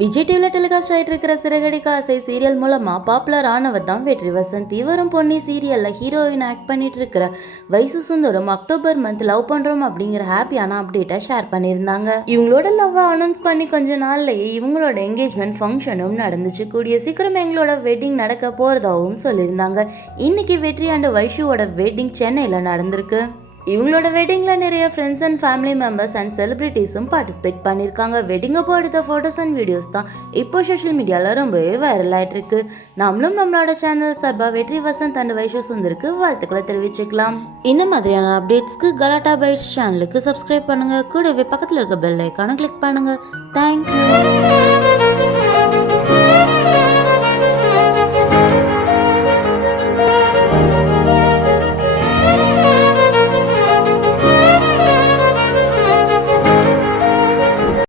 விஜய் டிவியில் டெலிகாஸ்ட் ஆகிட்டு இருக்கிற சிறகடிக்க ஆசை சீரியல் மூலமாக பாப்புலர் ஆனவர் தான் வெற்றி வசந்த். இவரும் பொன்னி சீரியலில் ஹீரோயின் ஆக்ட் பண்ணிட்டு இருக்கிற வைசு சுந்தரம் அக்டோபர் மந்த் லவ் பண்ணுறோம் அப்படிங்கிற ஹாப்பியான அப்டேட்டை ஷேர் பண்ணியிருந்தாங்க. இவங்களோட லவ்வை அனௌன்ஸ் பண்ணி கொஞ்ச நாள்லயே இவங்களோட என்கேஜ்மெண்ட் ஃபங்க்ஷனும் நடந்துச்சு. கூடிய சீக்கிரம் எங்களோட வெட்டிங் நடக்க போகிறதாகவும் சொல்லியிருந்தாங்க. இன்னைக்கு வெற்றி அண்ட் வைஷுவோட வெட்டிங் சென்னையில் நடந்திருக்கு. இவங்களோட வெட்டிங்கில் நிறைய friends and family members and செலிபிரிட்டிஸும் பார்ட்டிசிபேட் பண்ணியிருக்காங்க. வெட்டிங் அப்போ எடுத்த ஃபோட்டோஸ் அண்ட் வீடியோஸ் தான் இப்போ சோஷியல் மீடியாவில் ரொம்பவே வைரல் ஆகிட்டு இருக்கு. நம்மளும் நம்மளோட சேனல் சார்பாக வெற்றி வசந்த் அண்ட் வைஷு சுந்தருக்கு வாழ்த்துக்களை தெரிவிச்சுக்கலாம். இந்த மாதிரியான அப்டேட்ஸ்க்கு கலாட்டா பைட்ஸ் சேனலுக்கு சப்ஸ்கிரைப் பண்ணுங்க. கூடவே பக்கத்தில் இருக்க பெல் ஐக்கானை கிளிக் பண்ணுங்க. தேங்க்யூ.